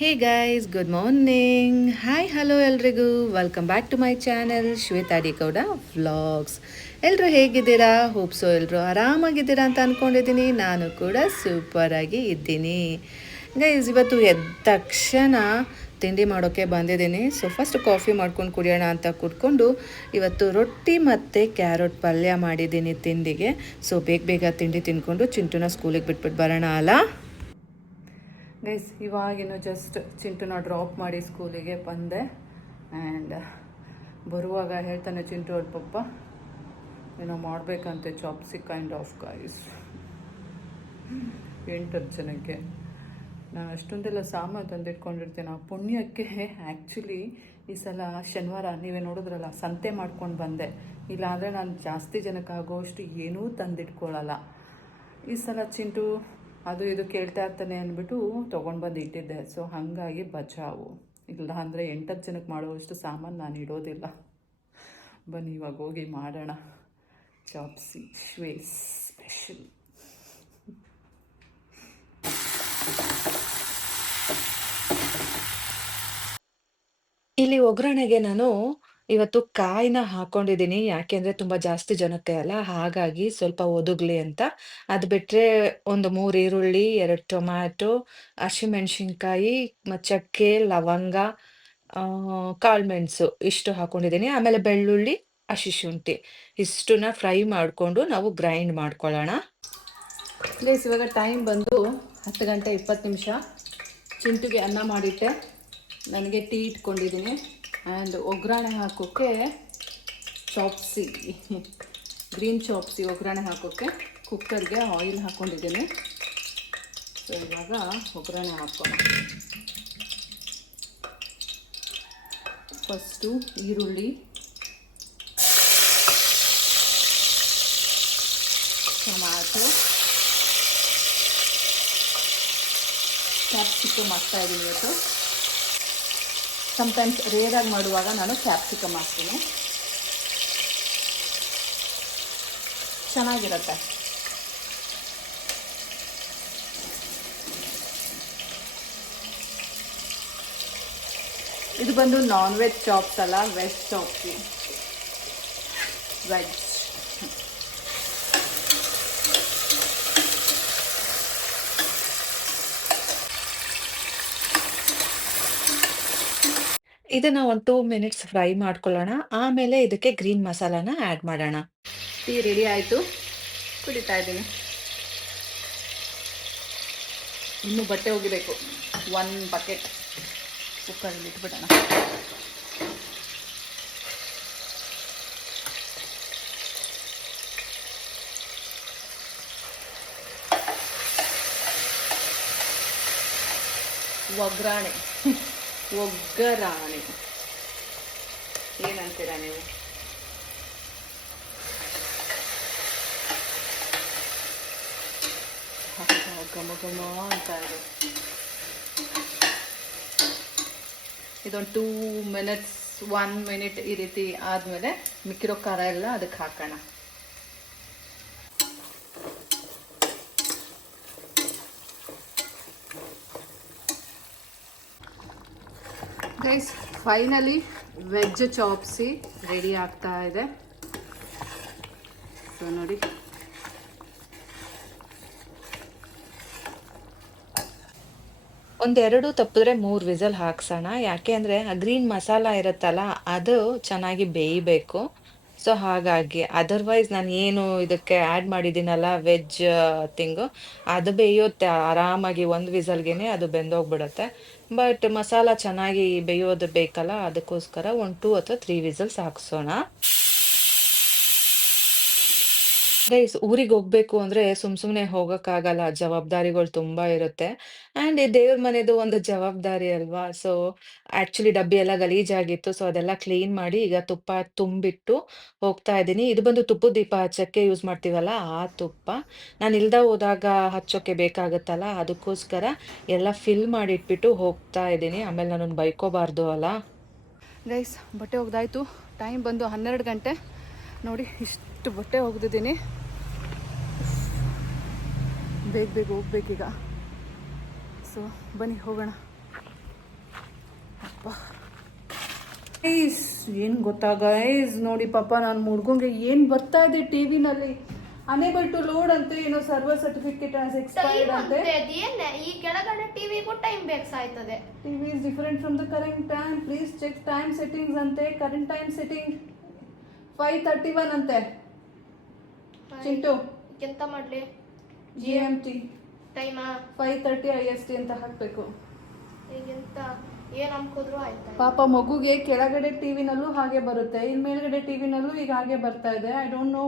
Hey guys good morning hi hello ಎಲ್ರಿಗೂ. Welcome back to my channel Shwetha ಡಿಕೌಡ vlogs ಎಲ್ಲರೂ ಹೇಗಿದ್ದೀರಾ? Hope so ಎಲ್ಲರೂ ಆರಾಮಾಗಿದ್ದೀರಾ ಅಂತ ಅಂದ್ಕೊಂಡಿದ್ದೀನಿ ನಾನು ಕೂಡ ಸೂಪರಾಗಿ ಇದ್ದೀನಿ. ಗೈಸ್ ಇವತ್ತು ಎದ್ದ ತಕ್ಷಣ ತಿಂಡಿ ಮಾಡೋಕ್ಕೆ ಬಂದಿದ್ದೀನಿ. ಸೊ ಫಸ್ಟ್ ಕಾಫಿ ಮಾಡ್ಕೊಂಡು ಕುಡಿಯೋಣ ಅಂತ ಕುಡ್ಕೊಂಡು ಇವತ್ತು ರೊಟ್ಟಿ ಮತ್ತು ಕ್ಯಾರೆಟ್ ಪಲ್ಯ ಮಾಡಿದ್ದೀನಿ ತಿಂಡಿಗೆ. ಸೊ ಬೇಗ ಬೇಗ ತಿಂಡಿ ತಿಂದ್ಕೊಂಡು ಚಿಂಟುನ ಸ್ಕೂಲಿಗೆ ಬಿಟ್ಬಿಟ್ಟು ಬರೋಣ ಅಲ್ಲ ಗೈಸ್ ಇವಾಗಿನ ಜಸ್ಟ್ ಚಿಂಟುನ ಡ್ರಾಪ್ ಮಾಡಿ ಸ್ಕೂಲಿಗೆ ಬಂದೆ. ಆ್ಯಂಡ್ ಬರುವಾಗ ಹೇಳ್ತಾನೆ ಚಿಂಟು ಅವ್ರ ಪಪ್ಪ, ಏನೋ ಮಾಡಬೇಕಂತೆ ಚಾಪ್ಸಿ ಕೈಂಡ್ ಆಫ್ ಗೈಸ್ ಎಂಟತ್ತು ಜನಕ್ಕೆ. ನಾನು ಅಷ್ಟೊಂದೆಲ್ಲ ಸಾಮಾನು ತಂದಿಟ್ಕೊಂಡಿರ್ತೀನಿ. ಆ ಪುಣ್ಯಕ್ಕೆ ಆ್ಯಕ್ಚುಲಿ ಈ ಸಲ ಶನಿವಾರ, ನೀವೇ ನೋಡಿದ್ರಲ್ಲ, ಸಂತೆ ಮಾಡ್ಕೊಂಡು ಬಂದೆ. ಇಲ್ಲಾಂದರೆ ನಾನು ಜಾಸ್ತಿ ಜನಕ್ಕಾಗೋಷ್ಟು ಏನೂ ತಂದಿಟ್ಕೊಳ್ಳಲ್ಲ ಈ ಸಲ ಚಿಂಟು ಅದು ಇದು ಕೇಳ್ತಾ ಇರ್ತಾನೆ ಅಂದ್ಬಿಟ್ಟು ತೊಗೊಂಡು ಬಂದು ಇಟ್ಟಿದ್ದೆ. ಸೊ ಹಾಗಾಗಿ ಬಚಾವು. ಇಲ್ಲ ಅಂದರೆ ಎಂಟತ್ತು ಜನಕ್ಕೆ ಮಾಡುವಷ್ಟು ಸಾಮಾನು ನಾನು ಇಡೋದಿಲ್ಲ. ಬನ್ನಿ, ಇವಾಗ ಹೋಗಿ ಮಾಡೋಣ. ಚಾಪ್ಸಿ ಶ್ವೇಸ್ ಸ್ಪೆಷಲ್ ಇಲ್ಲಿ ಒಗ್ಗರಣೆಗೆ ನಾನು ಇವತ್ತು ಕಾಯಿನ ಹಾಕೊಂಡಿದ್ದೀನಿ. ಯಾಕೆಂದ್ರೆ ತುಂಬಾ ಜಾಸ್ತಿ ಜನಕ್ಕೆ ಅಲ್ಲ. ಹಾಗಾಗಿ ಸ್ವಲ್ಪ ಒದಗ್ಲಿ ಅಂತ. ಅದು ಬಿಟ್ಟರೆ ಒಂದು ಮೂರು ಈರುಳ್ಳಿ, ಎರಡು ಟೊಮ್ಯಾಟೊ ಹಸಿಮೆಣ್ಸಿನ್ಕಾಯಿ ಮತ್ತು ಚಕ್ಕೆ, ಲವಂಗ ಕಾಳು ಕಾಳುಮೆಣಸು ಇಷ್ಟು ಹಾಕೊಂಡಿದ್ದೀನಿ. ಆಮೇಲೆ ಬೆಳ್ಳುಳ್ಳಿ, ಹಸಿ ಶುಂಠಿ ಇಷ್ಟನ್ನ ಫ್ರೈ ಮಾಡಿಕೊಂಡು ನಾವು ಗ್ರೈಂಡ್ ಮಾಡ್ಕೊಳ್ಳೋಣ. ಪ್ಲೀಸ್ ಇವಾಗ ಟೈಮ್ ಬಂದು ಹತ್ತು ಗಂಟೆ ಇಪ್ಪತ್ತು ನಿಮಿಷ. ಚಿಂಟುಗೆ ಅನ್ನ ಮಾಡಿಟ್ಟೆ. ನನಗೆ ಟೀ ಇಟ್ಕೊಂಡಿದ್ದೀನಿ. ಆ್ಯಂಡ್ ಒಗ್ಗರಣೆ ಹಾಕೋಕ್ಕೆ ಚಾಪ್ಸಿ ಗ್ರೀನ್ ಚಾಪ್ಸಿ ಒಗ್ಗರಣೆ ಹಾಕೋಕ್ಕೆ ಕುಕ್ಕರ್ಗೆ ಆಯಿಲ್ ಹಾಕ್ಕೊಂಡಿದ್ದೀನಿ ಸೊ ಇವಾಗ ಒಗ್ಗರಣೆ ಹಾಕೋಣ ಫಸ್ಟು ಈರುಳ್ಳಿ. ಟೊಮ್ಯಾಟೊ ಕ್ಯಾಪ್ಸಿಕಮ್ ಹಾಕ್ತಾ ಇದ್ದೀನಿ ಇವತ್ತು. ಸಮ್ಟೈಮ್ಸ್ ರೇರಾಗಿ ಮಾಡುವಾಗ ನಾನು ಕ್ಯಾಪ್ಸಿಕಮ್ ಹಾಕ್ತೀನಿ. ಚೆನ್ನಾಗಿರುತ್ತೆ. ಇದು ಬಂದು ನಾನ್ ವೆಜ್ ಚಾಪ್ಸ್ ಅಲ್ಲ ವೆಜ್ ಚಾಪ್ಸಿ ವೆಜ್ ಇದನ್ನ ಒಂದು ಟೂ ಮಿನಿಟ್ಸ್ ಫ್ರೈ ಮಾಡ್ಕೊಳ್ಳೋಣ. ಆಮೇಲೆ ಇದಕ್ಕೆ ಗ್ರೀನ್ ಮಸಾಲಾನ ಆಡ್ ಮಾಡೋಣ. ಟೀ ರೆಡಿ ಆಯಿತು. ಕುಡಿತಾ ಇದ್ದೀನಿ. ಇನ್ನು ಬಟ್ಟೆ ಒಗಿಬೇಕು. ಒನ್ ಬಕೆಟ್ ಕುಕ್ಕರಲ್ಲಿ ಇಟ್ಬಿಡೋಣ. ಒಗ್ಗರಣೆ. ಒಗ್ಗರಣೆ ಏನಂತೀರಾ ನೀವು? ಘಮ ಅಂತ ಇದೆ. ಇದೊಂದು ಟೂ ಮಿನಿಟ್ಸ್ ಒನ್ ಮಿನಿಟ್ ಈ ರೀತಿ ಆದಮೇಲೆ ಮಿಕ್ಕಿರೋ ಖಾರ ಎಲ್ಲ ಅದಕ್ಕೆ ಹಾಕೋಣ. Guys finally veg chopsuey ready ಆಗ್ತಾ ಇದೆ. ಸೊ ನೋಡಿ. ಒಂದೆರಡು ತಪ್ಪಿದ್ರೆ ಮೂರು ವಿಸಲ್ ಹಾಕ್ಸೋಣ. ಯಾಕೆ ಅಂದರೆ ಗ್ರೀನ್ ಮಸಾಲ ಇರುತ್ತಲ್ಲ, ಅದು ಚೆನ್ನಾಗಿ ಬೇಯಬೇಕು. ಸೊ ಹಾಗಾಗಿ ಅದರ್ವೈಸ್ ನಾನು ಏನು ಇದಕ್ಕೆ ಆ್ಯಡ್ ಮಾಡಿದ್ದೀನಲ್ಲ ವೆಜ್ ತಿಂಗು ಅದು ಬೇಯುತ್ತೆ. ಆರಾಮಾಗಿ ಒಂದು ವಿಸಲ್ಗೆ ಅದು ಬೆಂದೋಗ್ಬಿಡುತ್ತೆ. ಬಟ್ ಮಸಾಲ ಚೆನ್ನಾಗಿ ಬೇಯೋದು ಬೇಕಲ್ಲ, ಅದಕ್ಕೋಸ್ಕರ ಒಂದು ಟೂ ಅಥವಾ ತ್ರೀ ವಿಸಲ್ಸ್ ಹಾಕ್ಸೋಣ. ಗೈಸ್ ಊರಿಗೆ ಹೋಗ್ಬೇಕು ಅಂದ್ರೆ ಸುಮ್ ಸುಮ್ನೆ ಹೋಗಕ್ಕಾಗಲ್ಲ. ಜವಾಬ್ದಾರಿಗಳು ತುಂಬಾ ಇರುತ್ತೆ. ಅಂಡ್ ಈ ದೇವ್ರ ಮನೆದು ಒಂದು ಜವಾಬ್ದಾರಿ ಅಲ್ವಾ? ಸೊ ಆಕ್ಚುಲಿ ಡಬ್ಬಿ ಎಲ್ಲ ಗಲೀಜಾಗಿತ್ತು. ಸೊ ಅದೆಲ್ಲ ಕ್ಲೀನ್ ಮಾಡಿ ಈಗ ತುಪ್ಪ ತುಂಬಿಟ್ಟು ಹೋಗ್ತಾ ಇದ್ದೀನಿ. ಇದು ಬಂದು ತುಪ್ಪದ ದೀಪ ಹಚ್ಚಕ್ಕೆ ಯೂಸ್ ಮಾಡ್ತೀವಲ್ಲ? ಆ ತುಪ್ಪ. ನಾನು ಇಲ್ದ ಹೋದಾಗ ಹಚ್ಚೋಕೆ ಬೇಕಾಗುತ್ತಲ್ಲ? ಅದಕ್ಕೋಸ್ಕರ ಎಲ್ಲ ಫಿಲ್ ಮಾಡಿ ಇಟ್ಬಿಟ್ಟು ಹೋಗ್ತಾ ಇದ್ದೀನಿ. ಆಮೇಲೆ ನಾನು ಬೈಕೋಬಾರ್ದು ಅಲ್ಲ? ಗೈಸ್ ಬಟ್ಟೆ ಹೋಗ್ದಾಯ್ತು ಟೈಮ್ ಬಂದು ಹನ್ನೆರಡು ಗಂಟೆ. ನೋಡಿ, ಇಷ್ಟು ಬಟ್ಟೆ ಒಗ್ದಿದ್ದೀನಿ. ಬೇಗ ಬೇಗ ಹೋಗ್ಬೇಕೀಗ ಸೊ ಬನ್ನಿ ಹೋಗೋಣ. ಅಪ್ಪ. ಐಸ್ ಏನು ಗೊತ್ತಾಗ ಐಸ್ ನೋಡಿ ಪಾಪ ನಾನು ಹುಡ್ಗಂಗೆ ಏನು ಬರ್ತಾ ಇದೆ ಟಿ ವಿನಲ್ಲಿ? ಅನೇಬಲ್ ಟು ಲೋಡ್ ಅಂತ ಏನೋ ಸರ್ವರ್ ಸರ್ಟಿಫಿಕೇಟ್ ಆಸ್ ಎಕ್ಸ್ಪೈರ್ಡ್ ಅಂತೆ. ಅದೇನೆ ಈ ಕೆಳಗಡೆ ಟಿವಿಗೂ ಟೈಮ್ ಬೇಕಾಗ್ತದೆ T V is different from the current time please check time settings ಅಂತೆ current time setting five thirty one ಅಂತೆ ಚಿಂಟು ಎಂತ ಮಾಡ್ಲಿ. G M T ಟೈಮಾ five thirty I S T ಅಂತ ಹಾಕಬೇಕು. ಈಗಿಂತ? ಏನು ಅನ್ಕೋದ್ರು ಆಯ್ತಾ ಪಾಪ ಮಗುಗೆ ಕೆಳಗಡೆ ಟಿವಿನಲ್ಲೂ ಹಾಗೆ ಬರುತ್ತೆ ಇನ್ ಮೇಲ್ಗಡೆ ಟಿವಿನಲ್ಲೂ ಈಗ ಹಾಗೆ ಬರ್ತಾ ಇದೆ. I don't know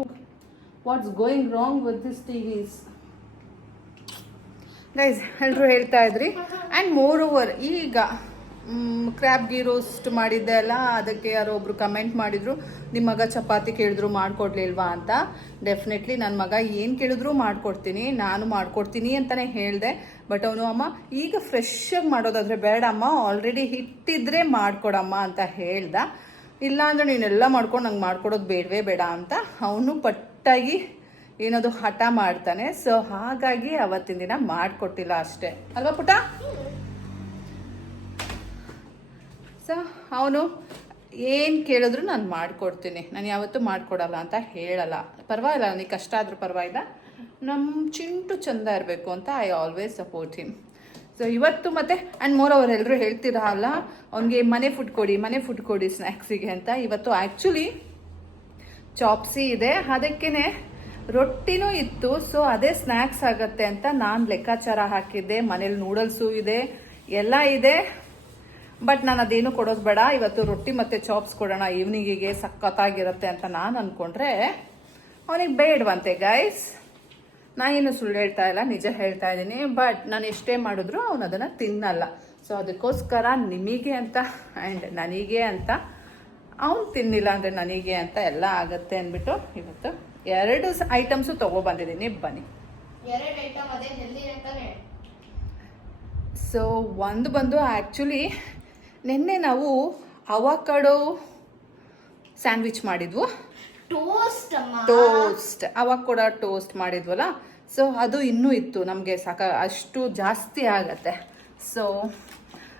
what's going wrong with this TVs guys ಎಲ್ಲರೂ ಹೇಳ್ತಾ ಇದ್ರಿ? ಆ್ಯಂಡ್ ಮೋರ್ ಓವರ್ ಈಗ ಕ್ರ್ಯಾಬ್ ಗೀ ರೋಸ್ಟ್ ಮಾಡಿದ್ದೆ ಅಲ್ಲ, ಅದಕ್ಕೆ ಯಾರೋ ಒಬ್ರು ಕಮೆಂಟ್ ಮಾಡಿದ್ರು ನಿಮ್ಮ ಮಗ ಚಪಾತಿ ಕೇಳಿದ್ರು ಮಾಡಿಕೊಡ್ಲಿಲ್ವಾ ಅಂತ? ಡೆಫಿನೆಟ್ಲಿ ನನ್ನ ಮಗ ಏನು ಕೇಳಿದ್ರು ಮಾಡ್ಕೊಡ್ತೀನಿ, ನಾನು ಮಾಡ್ಕೊಡ್ತೀನಿ ಅಂತಲೇ ಹೇಳಿದೆ. ಬಟ್ ಅವನು, ಅಮ್ಮ, ಈಗ ಫ್ರೆಶ್ ಆಗಿ ಮಾಡೋದಾದ್ರೆ ಬೇಡ ಅಮ್ಮ ಆಲ್ರೆಡಿ ಹಿಟ್ಟಿದ್ರೆ ಮಾಡ್ಕೊಡಮ್ಮ ಅಂತ ಹೇಳ್ದ. ಇಲ್ಲ ಅಂದ್ರೆ ನೀನೆಲ್ಲ ಮಾಡ್ಕೊಂಡು ನಂಗೆ ಮಾಡ್ಕೊಡೋದು ಬೇಡವೇ ಬೇಡ ಅಂತ ಅವನು ಪಟ್ಟಾಗಿ ಏನದು ಹಠ ಮಾಡ್ತಾನೆ. ಸೊ ಹಾಗಾಗಿ ಅವತ್ತಿನ ದಿನ ಮಾಡಿಕೊಟ್ಟಿಲ್ಲ ಅಷ್ಟೇ. ಅಲ್ವಾ ಪುಟ ಸೊ ಅವನು ಏನು ಕೇಳಿದ್ರು ನಾನು ಮಾಡಿಕೊಡ್ತೀನಿ. ನಾನು ಯಾವತ್ತೂ ಮಾಡಿಕೊಡಲ್ಲ ಅಂತ ಹೇಳಲ್ಲ. ಪರವಾಗಿಲ್ಲ ನನಗೆ ಕಷ್ಟ ಆದರೂ ಪರವಾಗಿಲ್ಲ. ನಮ್ಮ ಚಿಂಟು ಚಂದ ಇರಬೇಕು ಅಂತ I always support him so ಇವತ್ತು ಮತ್ತೆ ಆ್ಯಂಡ್ ಮೋರ್ ಅವರೆಲ್ಲರೂ ಹೇಳ್ತಿರಲ್ಲ, ಅವನಿಗೆ ಮನೆ ಫುಡ್ ಕೊಡಿ, ಮನೆ ಫುಡ್ ಕೊಡಿ ಸ್ನ್ಯಾಕ್ಸಿಗೆ ಅಂತ. ಇವತ್ತು ಆ್ಯಕ್ಚುಲಿ ಚಾಪ್ಸಿ ಇದೆ. ಅದಕ್ಕೇ ರೊಟ್ಟಿನೂ ಇತ್ತು. ಸೊ ಅದೇ ಸ್ನ್ಯಾಕ್ಸ್ ಆಗುತ್ತೆ ಅಂತ ನಾನು ಲೆಕ್ಕಾಚಾರ ಹಾಕಿದ್ದೆ. ಮನೇಲಿ ನೂಡಲ್ಸು ಇದೆ. ಎಲ್ಲ ಇದೆ. ಬಟ್ ನಾನು ಅದೇನು ಕೊಡೋದು ಬೇಡ. ಇವತ್ತು ರೊಟ್ಟಿ ಮತ್ತು ಚಾಪ್ಸ್ ಕೊಡೋಣ. ಈವ್ನಿಂಗಿಗೆ ಸಖತ್ತಾಗಿರುತ್ತೆ ಅಂತ ನಾನು ಅಂದ್ಕೊಂಡ್ರೆ ಅವನಿಗೆ ಬೇಡವಂತೆ ಗೈಸ್ ನಾನೇನು ಸುಳ್ಳು ಹೇಳ್ತಾ ಇಲ್ಲ ನಿಜ ಹೇಳ್ತಾ ಇದ್ದೀನಿ. ಬಟ್ ನಾನು ಎಷ್ಟೇ ಮಾಡಿದ್ರು ಅವನು ಅದನ್ನು ತಿನ್ನಲ್ಲ. ಸೊ ಅದಕ್ಕೋಸ್ಕರ ನಿಮಗೆ ಅಂತ ಆ್ಯಂಡ್ ನನಗೆ ಅಂತ ಅವ್ನು ತಿನ್ನಿಲ್ಲ ಅಂದರೆ ನನಗೆ ಅಂತ ಎಲ್ಲ ಆಗುತ್ತೆ ಅಂದ್ಬಿಟ್ಟು ಇವತ್ತು ಎರಡು ಐಟಮ್ಸು ತೊಗೊಬಂದಿದ್ದೀನಿ ಬನ್ನಿ. ಸೊ ಒಂದು ಬಂದು ಆ್ಯಕ್ಚುಲಿ ನಿನ್ನೆ ನಾವು ಅವಕಡೋ ಸ್ಯಾಂಡ್ವಿಚ್ ಮಾಡಿದ್ವು. Toast toast. ಅವಾಗ ಕೂಡ ಟೋಸ್ಟ್ ಮಾಡಿದ್ವಲ್ಲ? ಸೊ ಅದು ಇನ್ನೂ ಇತ್ತು. ನಮಗೆ ಸಾಕ ಅಷ್ಟು ಜಾಸ್ತಿ ಆಗತ್ತೆ. ಸೊ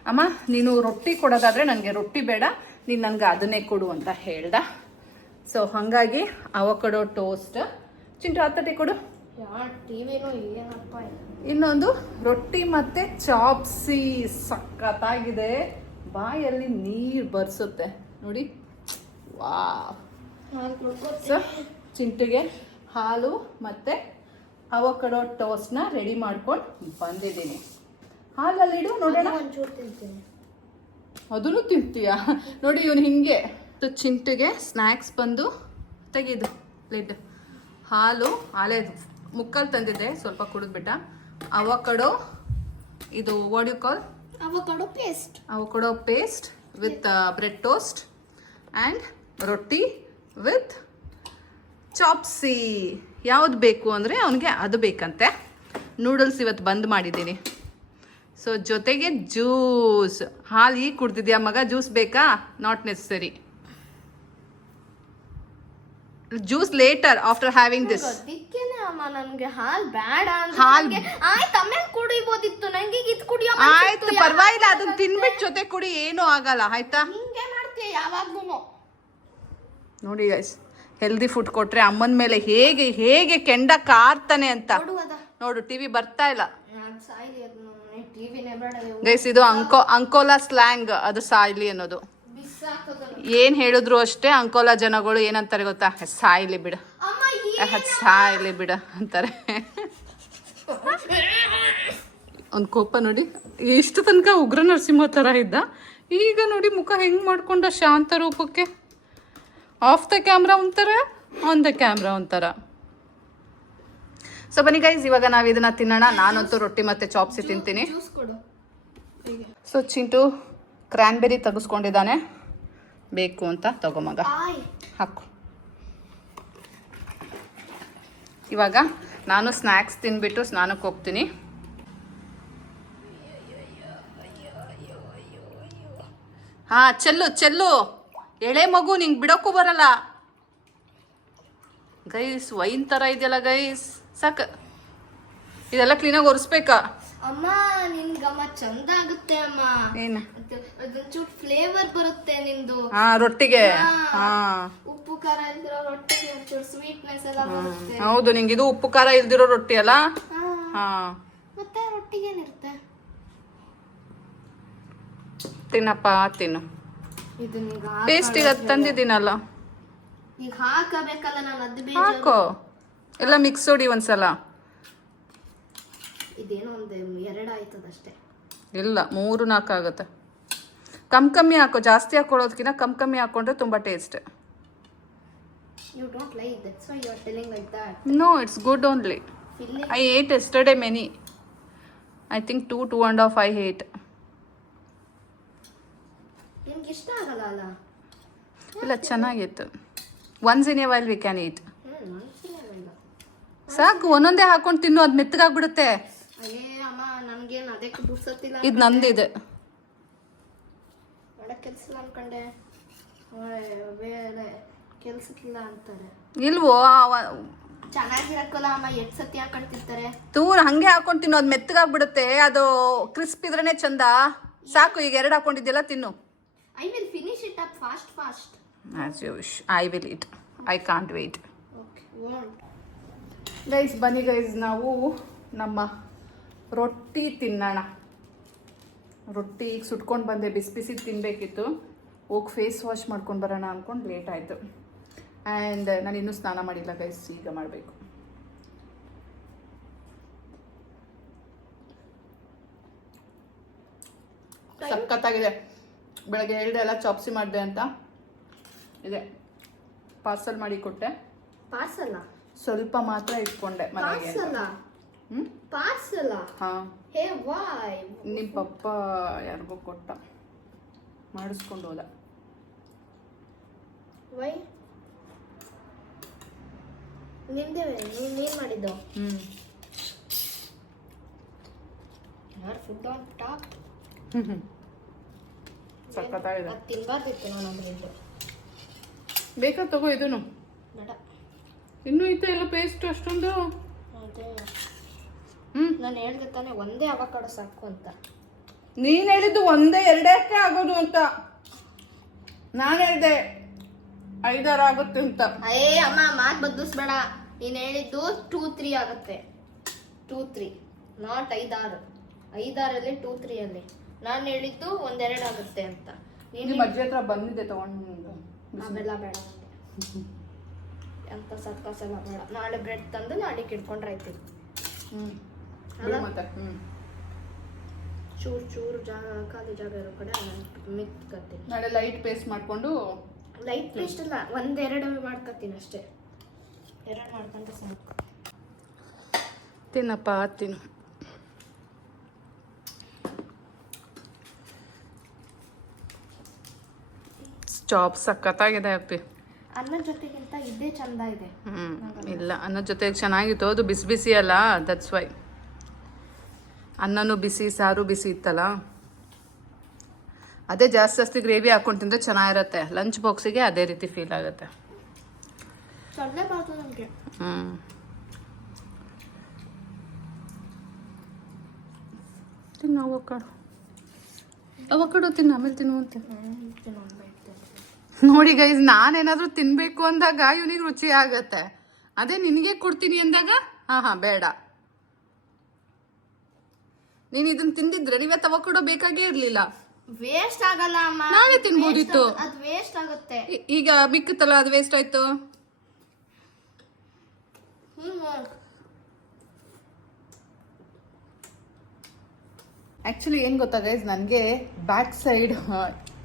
ಅಮ್ಮ ನೀನು ರೊಟ್ಟಿ ಕೊಡೋದಾದರೆ ನನಗೆ ರೊಟ್ಟಿ ಬೇಡ. ನೀನು ನನಗೆ ಅದನ್ನೇ ಕೊಡು ಅಂತ ಹೇಳ್ದ. ಸೊ ಹಾಗಾಗಿ ಅವಕಡೋ ಟೋಸ್ಟ್. ಚಿಂಟು ಹತ್ತಟಿ ಕೊಡು. ಇನ್ನೊಂದು ರೊಟ್ಟಿ ಮತ್ತೆ ಚಾಪ್ಸಿ. ಸಖತ್ತಾಗಿದೆ. ಬಾಯಲ್ಲಿ ನೀರು ಬರ್ಸುತ್ತೆ. ನೋಡಿ. ವಾ. ಸೊ ಚಿಂಟಿಗೆ ಹಾಲು ಮತ್ತು ಅವಕಡೋ ಟೋಸ್ಟ್ನ ರೆಡಿ ಮಾಡ್ಕೊಂಡು ಬಂದಿದ್ದೀನಿ. ಹಾಲಲ್ಲಿಡು ನೋಡೋಣ. ಅದನ್ನು ತಿಂತೀಯಾ? ನೋಡಿ ಇವನು ಹಿಂಗೆ. ಚಿಂಟಿಗೆ ಸ್ನ್ಯಾಕ್ಸ್ ಬಂದು ತೆಗೆದು ಲಿಡ್. ಹಾಲು ಹಾಲೆ ಮುಕ್ಕಲ್ ತಂದಿದ್ದೆ ಸ್ವಲ್ಪ ಕುಡಿದ್ಬಿಟ್ಟ. ಅವಕಡೋ ಇದು what you call paste. Paste avocado paste with bread toast and ರೊಟ್ಟಿ ವಿತ್ ಚಾಪ್ಸಿ ಯಾವ್ದು ಬೇಕು ಅಂದರೆ ಅವನಿಗೆ ಅದು ಬೇಕಂತೆ. ನೂಡಲ್ಸ್ ಇವತ್ತು ಬಂದ್ ಮಾಡಿದ್ದೀನಿ. ಸೊ ಜೊತೆಗೆ ಜ್ಯೂಸ್ ಹಾಲು ಈಗ ಕುಡ್ದಿದ್ಯಾ ಮಗ? ಜ್ಯೂಸ್ ಬೇಕಾ? Not necessary juice later after having this ಅದಕ್ಕೇನೆ ಅಮ್ಮ ನನ್ಗೆ ಹಾಲ್ ಬೇಡ ಹಾಲ್- ಆಯ್ತು ಆಮೇಲೆ ಕುಡಿಬೋದಿತ್ತು ನಂಗೆ ಇದು ಕುಡಿಯೋ ಆಯ್ತು ಪರವಾಗಿಲ್ಲ ಅದನ್ನ ತಿನ್ಬಿಟ್ಟು ಜೊತೆ ಕುಡಿ ಏನೂ ಆಗಲ್ಲ ಆಯ್ತಾ? ಹಿಂಗೆ ಮಾಡ್ತೀಯ ಯಾವಾಗ್ಲೂ ನೋಡಿ ಗೈಸ್ ಹೆಲ್ದಿ ಫುಡ್ ಕೊಟ್ರೆ ಅಮ್ಮನ ಮೇಲೆ ಹೇಗೆ ಹೇಗೆ ಕೆಂಡ ಕಾರ್ತಾನೆ ಅಂತ. ನೋಡು ಟಿವಿ ಬರ್ತಾ ಇಲ್ಲ. ಗೈಸ್ ಇದು ಅಂಕೋ ಅಂಕೋಲಾ ಸ್ಲ್ಯಾಂಗ್ ಅದು ಸಾಯ್ಲಿ ಅನ್ನೋದು. ಏನ್ ಹೇಳಿದ್ರು ಅಷ್ಟೇ ಅಂಕೋಲಾ ಜನಗಳು ಏನಂತಾರೆ ಗೊತ್ತಾ? ಸಾಯಿಲಿ ಬಿಡ. ಸಾಯ್ಲಿ ಬಿಡ ಅಂತಾರೆ. ಒಂದು ಕೋಪ ನೋಡಿ. ಇಷ್ಟು ತನಕ ಉಗ್ರ ನರಸಿಂಹ ಥರ ಇದ್ದ. ಈಗ ನೋಡಿ ಮುಖ ಹೆಂಗ್ ಮಾಡ್ಕೊಂಡ ಶಾಂತ ರೂಪಕ್ಕೆ. ಆಫ್ ದ ಕ್ಯಾಮ್ರಾ ಒಂಥರ ಆನ್ ದ ಕ್ಯಾಮ್ರಾ ಒಂಥರ. ಸೊ ಬನ್ನಿ ಗೈಸ್ ಇವಾಗ ನಾವು ಇದನ್ನ ತಿನ್ನೋಣ. ನಾನಂತೂ ರೊಟ್ಟಿ ಮತ್ತೆ ಚಾಪ್ಸಿ ತಿಂತೀನಿ. ಸೊ ಚಿಂಟು ಕ್ರ್ಯಾನ್ಬೆರಿ ತೆಗೆಸ್ಕೊಂಡಿದ್ದಾನೆ. ಬೇಕು ಅಂತ ತಗೊಮಗ ಹಾಕು. ಇವಾಗ ನಾನು ಸ್ನ್ಯಾಕ್ಸ್ ತಿನ್ಬಿಟ್ಟು ಸ್ನಾನಕ್ಕೆ ಹೋಗ್ತೀನಿ. ಹಾ ಚೆಲ್ಲು ಚೆಲ್ಲು. ಎಳೆ ಮಗು ನಿಂಗೆ ಬಿಡೋಕ್ಕೂ ಬರಲ್ಲ. ಗೈಸ್ ವೈನ್ ಥರ ಇದೆಯಲ್ಲ ಗೈಸ್. ಸಾಕು. ಇದೆಲ್ಲ ಕ್ಲೀನಾಗಿ ಒರೆಸ್ಬೇಕಾ? ಅಮ್ಮ ನಿನ್ಗಮ್ಮ ಚಂದ ಆಗುತ್ತೆ ಅಮ್ಮ. ಏನು? ಅದು- ಅದೊಂಚೂರು ಫ್ಲೇವರ್ ಬರುತ್ತೆ ನಿಂದು. ಹಾ ರೊಟ್ಟಿಗೆ. ಹಾ. ಉಪ್ಪು ಖಾರ ಇಲ್ದಿರೋ ರೊಟ್ಟಿಗೆ ಒಂಚೂರು ಸ್ವೀಟ್ನೆಸ್ ಎಲ್ಲ ಬರುತ್ತೆ. ಹೌದು ನಿಂಗೆ ಇದು ಉಪ್ಪು ಖಾರ ಇಲ್ದಿರೋ ರೊಟ್ಟಿ ಅಲ್ಲ? ಹಾ. ಮತ್ತೆ ರೊಟ್ಟಿಗೆ ಏನಿರುತ್ತೆ? ತಿನ್ನಪ್ಪ ತಿನ್ನು. ಟೇಸ್ಟ್ ಈಗ ತಂದಿದ್ದೀನಲ್ಲ. ಈಗ ಹಾಕಬೇಕಲ್ಲ ನಾನು ಅದು ಹಾಕೋ. ಎಲ್ಲ ಮಿಕ್ಸ್ ಹೊಡಿ ಒಂದ್ಸಲ. ಇದೇನೋ ಒಂದು ಎರಡು ಆಯ್ತದಷ್ಟೇ ಇಲ್ಲ ಮೂರು ನಾಲ್ಕು ಆಗುತ್ತೆ. ಕಮ್ ಕಮ್ಮಿ ಹಾಕೋ ಜಾಸ್ತಿ ಹಾಕೊಳ್ಳೋದಕ್ಕಿಂತ ಕಮ್ ಕಮ್ಮಿ ಹಾಕೊಂಡ್ರೆ ತುಂಬ taste. You don't like that's why you are telling like that no it's good only I ate yesterday many I think two two and half I ate ನಿಮ್ಗೆ ಇಷ್ಟ ಆಗಲ್ಲ ಅಲ್ಲ? ಇಲ್ಲ ಚೆನ್ನಾಗಿತ್ತು. Once in a while we can eat ಸಾಕು ಒಂದೊಂದೇ ಹಾಕೊಂಡು ತಿನ್ನು ಅದು ಮೆತ್ತಗಾಗ್ಬಿಡುತ್ತೆ. ಇದು ನಂದಿದೆ. ಮಾಡಕ್ ಕೆಲ್ಸ ಇಲ್ಲ ಅನ್ಕೊಂಡೆ. ಓಯ್, ಬೇರೆ ಕೆಲ್ಸಕ್ಕಿಲ್ಲ ಅಂತಾರೆ. ಇಲ್ವೋ ತೂರ್ ಹಂಗೆ ಹಾಕೊಂಡು ತಿನ್ನು ಅದು ಮೆತ್ತಗಾಗ್ಬಿಡುತ್ತೆ. ಅದು ಕ್ರಿಸ್ಪ್ ಇದ್ರೇನೆ ಚಂದ. ಸಾಕು ಈಗ ಎರಡು ಹಾಕೊಂಡಿದ್ದೆಲ್ಲ ತಿನ್ನು. I will finish it up fast fast as you wish I will it I can't guys ಬನ್ನಿ ಗೈಸ್ ನಾವು ನಮ್ಮ ರೊಟ್ಟಿ ತಿನ್ನೋಣ. ರೊಟ್ಟಿ ಈಗ ಸುಟ್ಕೊಂಡು ಬಂದೆ ಬಿಸಿ ಬಿಸಿ ತಿನ್ನಬೇಕಿತ್ತು ಹೋಗಿ ಫೇಸ್ ವಾಶ್ ಮಾಡ್ಕೊಂಡು ಬರೋಣ ಅಂದ್ಕೊಂಡು ಲೇಟ್ ಆಯಿತು. ಆ್ಯಂಡ್ ನಾನು ಇನ್ನೂ ಸ್ನಾನ ಮಾಡಿಲ್ಲ ಗೈಸ್ ಈಗ ಮಾಡಬೇಕು. ಸಖತ್ತಾಗಿದೆ. ಬೆಳಗ್ಗೆ ಹೇಳಿದೆ ಎಲ್ಲ ಚಾಪ್ಸಿ ಮಾಡಿದೆ ಅಂತ. ಇದೆ. ಪಾರ್ಸಲ್ ಮಾಡಿ ಕೊಟ್ಟೆ. ಪಾರ್ಸಲ್ ಸ್ವಲ್ಪ ಮಾತ್ರ ಇಟ್ಕೊಂಡೆ ಮನೆಗೆ ಪಾರ್ಸಲ್ಲ ಹಾ. Hey why. ನಿಮ್ಮ ಪಪ್ಪ ಯಾರಿಗೋ ಕೊಟ್ಟ. ಮಾಡಿಸ್ಕೊಂಡು ಹೋದ. ವೈ? ನಿಂದೆ ನೀನ್ ನೀನ್ ಮಾಡಿದ್ದು? ಹ್ಮ್. ಯಾರು ಫುಡ್ ಆನ್ ಟಾಪ್ ಸಖತ್ತಾಗಿದೆ. ಅದು ತಿನ್ಬಾರ್ದಿತ್ತು ನಾನು ನಮಗಿದ್ದು ಬೇಕಾ ತಗೋ ಇದನ್ನು? ಬೇಡ. ಇನ್ನೂ ಇತ್ತು ಎಲ್ಲ ಪೇಸ್ಟ್ ಅಷ್ಟೊಂದು? ಅದೇ. ಹ್ಮ್. ನಾನು ಹೇಳ್ದೆ ತಾನೆ ಒಂದೇ ಅವಕಾಡ ಸಾಕು ಅಂತ. ನೀನು ಹೇಳಿದ್ದು ಒಂದೇ ಎರಡಕ್ಕೆ ಆಗೋದು ಅಂತ. ನಾನು ಹೇಳಿದೆ ಐದಾರು ಆಗುತ್ತೆ ಅಂತ. ಅಯ್ಯೇ ಅಮ್ಮ ಮಾತು ಬದಲಿಸ್ಬೇಡ. ನೀನು ಹೇಳಿದ್ದು ಟೂ ತ್ರೀ ಆಗುತ್ತೆ. ಟೂ ತ್ರೀ ನಾಟ್ ಐದಾರು. ಐದಾರಲ್ಲಿ ಟೂ ತ್ರೀಯಲ್ಲಿ ನಾನು ಹೇಳಿದ್ದು ಒಂದೆರಡು ಆಗುತ್ತೆ ಅಂತ. ನೀನು ನಿಮ್ಮ ಅಜ್ಜಿ ಹತ್ರ ಬಂದಿದ್ದೆ ತಗೊಂಡು ಅವೆಲ್ಲ ಬೇಡ ಅಂತ ಎಂತ ಸರ್ಕಸ್ ಎಲ್ಲ ಬೇಡ. ನಾಳೆ ಬ್ರೆಡ್ ತಂದು ನಾಳೆ ಇಟ್ಕೊಂಡ್ರೆ ಆಯ್ತು. ಹ್ಮ್. ಚೂರು ಚೂರು ಜಾಗ ಖಾಲಿ ಜಾಗ ಇರೋ ಕಡೆ ಮಿತ್ಕತ್ತೀನಿ ನಾಳೆ ಲೈಟ್ ಪೇಸ್ಟ್ ಮಾಡ್ಕೊಂಡು ಲೈಟ್ ಪೇಸ್ಟ್ ಅಲ್ಲ ಒಂದೆರಡು ಮಾಡ್ಕೊತೀನಿ ಅಷ್ಟೇ. ಎರಡು ಮಾಡ್ಕೊಂಡ್ರೆ ಸಾಕು. ತಿನ್ನಪ್ಪ ತಿನ್ನು. ಸ್ಟಾಪ್ ಸಖತ್ತಾಗಿದೆ ಅಪ್ಪಿ. ಅನ್ನ ಜೊತೆಗಿಂತ ಇದೇ ಚಂದ ಇದೆ. ಹ್ಮ್ ಇಲ್ಲ ಅನ್ನ ಜೊತೆಗೆ ಚೆನ್ನಾಗಿತ್ತು ಅದು ಬಿಸಿ ಬಿಸಿ ಅಲ್ಲ ದಟ್ಸ್ ವೈ ಅನ್ನನೂ ಬಿಸಿ ಸಾರು ಬಿಸಿ ಇತ್ತಲ್ಲ? ಅದೇ ಜಾಸ್ತಿ ಜಾಸ್ತಿ ಗ್ರೇವಿ ಹಾಕೊಂಡು ತಿಂದರೆ ಚೆನ್ನಾಗಿರುತ್ತೆ. ಲಂಚ್ ಬಾಕ್ಸಿಗೆ ಅದೇ ರೀತಿ ಫೀಲ್ ಆಗುತ್ತೆ. ಹ್ಞೂ ತಿನ್ನು ಅವಕಾಡು. ಅವಕಾಡು ತಿನ್ನು ಆಮೇಲೆ ತಿನ್ನುವಂತೆ ನೋಡಿ ಗೈಸ್ ನಾನೇನಾದ್ರು ತಿನ್ಬೇಕು ಅಂದಾಗ ಇವನಿಗೆ ರುಚಿ ಆಗತ್ತೆ. ಅದೇ ನಿನಗೆ ಕೊಡ್ತೀನಿ ಅಂದಾಗ ಹಾ ಹಾ ಬೇಡ. ನೀನ್ ಇದನ್ನ ತಿಂದಿದ್ರೆ ನೀವೇ ಅವಕಾಡೋ ಬೇಕಾಗೇ ಇರ್ಲಿಲ್ಲ. ವೇಸ್ಟ್ ಆಗಲ್ಲ ಅಮ್ಮ. ನಾನೇ ತಿನ್ಬೋದಿತ್ತು. ಅದು ವೇಸ್ಟ್ ಆಗುತ್ತೆ. ಈ- ಈಗ ಬಿಕ್ಕುತ್ತಲ್ಲ ಅದು ವೇಸ್ಟ್ ಆಯ್ತು. ಆಕ್ಚುಲಿ ಆ್ಯಕ್ಚುಲಿ ಏನು ಗೊತ್ತಾ ಗೈಸ್ ನನಗೆ back side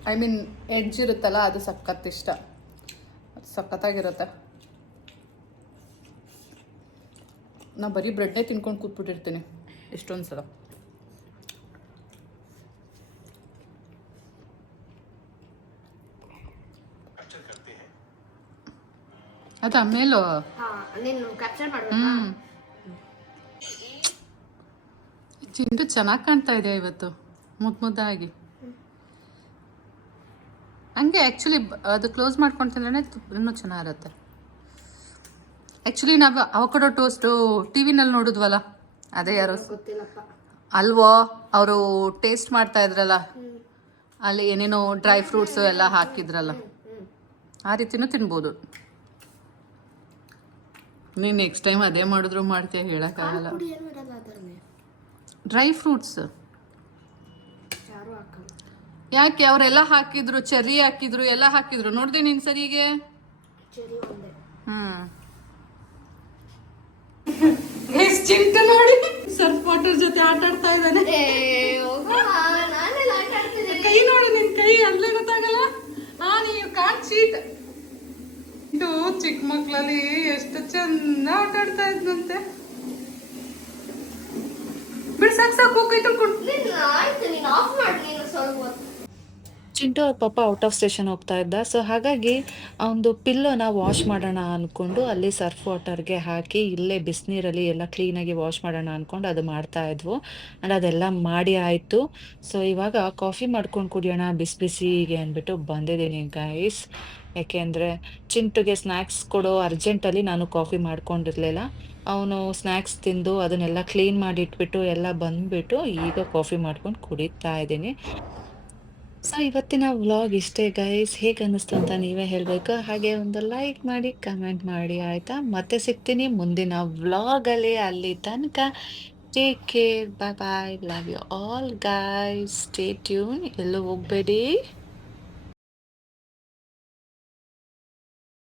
I mean edge ಇರುತ್ತಲ್ಲ ಅದು ಸಖತ್ ಇಷ್ಟ ಅದು ಸಖತ್ತಾಗಿರುತ್ತೆ. ನಾ ಬರೀ ಬ್ರೆಡ್ನೇ ತಿನ್ಕೊಂಡು ಕೂತ್ಬಿಟ್ಟಿರ್ತೀನಿ. ಎಷ್ಟೊಂದು ಸಲ ಅದು ಆಮೇಲೆ ಹಾ ನೀನು ಕ್ಯಾಪ್ಚರ್ ಮಾಡಬೇಕಾ ಹ್ಮ್ ಚಿಂಟು ಚೆನ್ನಾಗಿ ಕಾಣ್ತಾ ಇದೆ ಇವತ್ತು ಮುದ್ದು ಮುದ್ದಾಗಿ ಹಂಗೆ ಆ್ಯಕ್ಚುಲಿ ಅದು ಕ್ಲೋಸ್ ಮಾಡ್ಕೊಂಡು ತಿಂದ್ರೆ ಇನ್ನೂ ಚೆನ್ನಾಗಿರುತ್ತೆ ಆ್ಯಕ್ಚುಲಿ ನಾವು ಅವಕಡೋ ಟೋಸ್ಟು ಟಿ ವಿನಲ್ಲಿ ನೋಡಿದ್ವಲ್ಲ ಅದೇ ಯಾರು ಅಲ್ವೋ ಅವರು ಟೇಸ್ಟ್ ಮಾಡ್ತಾ ಇದ್ರಲ್ಲ ಅಲ್ಲಿ ಏನೇನೋ ಡ್ರೈ ಫ್ರೂಟ್ಸು ಎಲ್ಲ ಹಾಕಿದ್ರಲ್ಲ। ಆ ರೀತಿನೂ ತಿನ್ಬೋದು. ನೀನು ನೆಕ್ಸ್ಟ್ ಟೈಮ್ ಅದೇ ಮಾಡಿದ್ರು ಮಾಡ್ತೀಯ ಹೇಳೋಕ್ಕಾಗಲ್ಲ. ಡ್ರೈ ಫ್ರೂಟ್ಸ್ ಯಾಕೆ ಅವರೆಲ್ಲ ಹಾಕಿದ್ರು ಚೆರ್ರಿ ಹಾಕಿದ್ರು ಎಲ್ಲ ಹಾಕಿದ್ರು? ನೋಡ್ದೆ ನೀನ್ ಸರಿಗೆ ಚೆರಿ ಹ್ಮ್. ಚಿಂಟು ನೋಡಿ. ಸರ್ಫ್ ವಾಟರ್ ಜೊತೆ ಆಟ ಆಡ್ತಾ ಇದ್ದಾನೆ. ಕೈ ನೋಡು ನಿನ್ ಕೈ ಅಲ್ಲೇ ಗೊತ್ತಾಗಲ್ಲ. ಇದು ಚಿಕ್ಕ ಮಕ್ಳಲ್ಲಿ ಎಷ್ಟು ಚಂದ ಆಟ ಆಡ್ತಾ ಇದ್ನಂತೆ. ಬಿಡ್ಸಾಕ್ ಸಾಕು ಕೈ ತೊಳ್ಕೊಂಡು. ಆಯ್ತು, ನೀನು ಆಫ್ ನೀನು ಸ್ವಲ್ಪ ಚಿಂಟು ಅವ್ರ ಪಾಪ ಔಟ್ ಆಫ್ ಸ್ಟೇಷನ್ ಹೋಗ್ತಾ ಇದ್ದ. ಸೊ ಹಾಗಾಗಿ ಒಂದು ಪಿಲ್ಲೋನ ವಾಶ್ ಮಾಡೋಣ ಅಂದ್ಕೊಂಡು ಅಲ್ಲಿ ಸರ್ಫ್ ವಾಟರ್ಗೆ ಹಾಕಿ ಇಲ್ಲೇ ಬಿಸಿನೀರಲ್ಲಿ ಎಲ್ಲ ಕ್ಲೀನಾಗಿ ವಾಶ್ ಮಾಡೋಣ ಅಂದ್ಕೊಂಡು ಅದು ಮಾಡ್ತಾ ಇದ್ವು. ಆ್ಯಂಡ್ ಅದೆಲ್ಲ ಮಾಡಿ ಆಯಿತು. ಸೊ ಇವಾಗ ಕಾಫಿ ಮಾಡ್ಕೊಂಡು ಕುಡಿಯೋಣ, ಬಿಸಿ ಬಿಸಿಗೆ ಅಂದ್ಬಿಟ್ಟು ಬಂದಿದ್ದೀನಿ ಗೈಸ್ ಯಾಕೆಂದರೆ ಚಿಂಟುಗೆ ಸ್ನ್ಯಾಕ್ಸ್ ಕೊಡೋ ಅರ್ಜೆಂಟಲ್ಲಿ ನಾನು ಕಾಫಿ ಮಾಡ್ಕೊಂಡಿರಲಿಲ್ಲ. ಅವನು ಸ್ನ್ಯಾಕ್ಸ್ ತಿಂದು ಅದನ್ನೆಲ್ಲ ಕ್ಲೀನ್ ಮಾಡಿಟ್ಬಿಟ್ಟು ಎಲ್ಲ ಬಂದುಬಿಟ್ಟು ಈಗ ಕಾಫಿ ಮಾಡ್ಕೊಂಡು ಕುಡಿತಾ ಇದ್ದೀನಿ. ಸೊ ಇವತ್ತಿನ ವ್ಲಾಗ್ ಇಷ್ಟೇ ಗೈಸ್ ಹೇಗೆ ಅನ್ನಿಸ್ತು ಅಂತ ನೀವೇ ಹೇಳಬೇಕು. ಹಾಗೆ ಒಂದು ಲೈಕ್ ಮಾಡಿ ಕಮೆಂಟ್ ಮಾಡಿ, ಆಯಿತಾ? ಮತ್ತೆ ಸಿಗ್ತೀನಿ ಮುಂದಿನ ವ್ಲಾಗಲ್ಲಿ ಅಲ್ಲಿ. ತನಕ take care bye bye love you all guys stay tune ಎಲ್ಲೂ ಹೋಗಬೇಡಿ.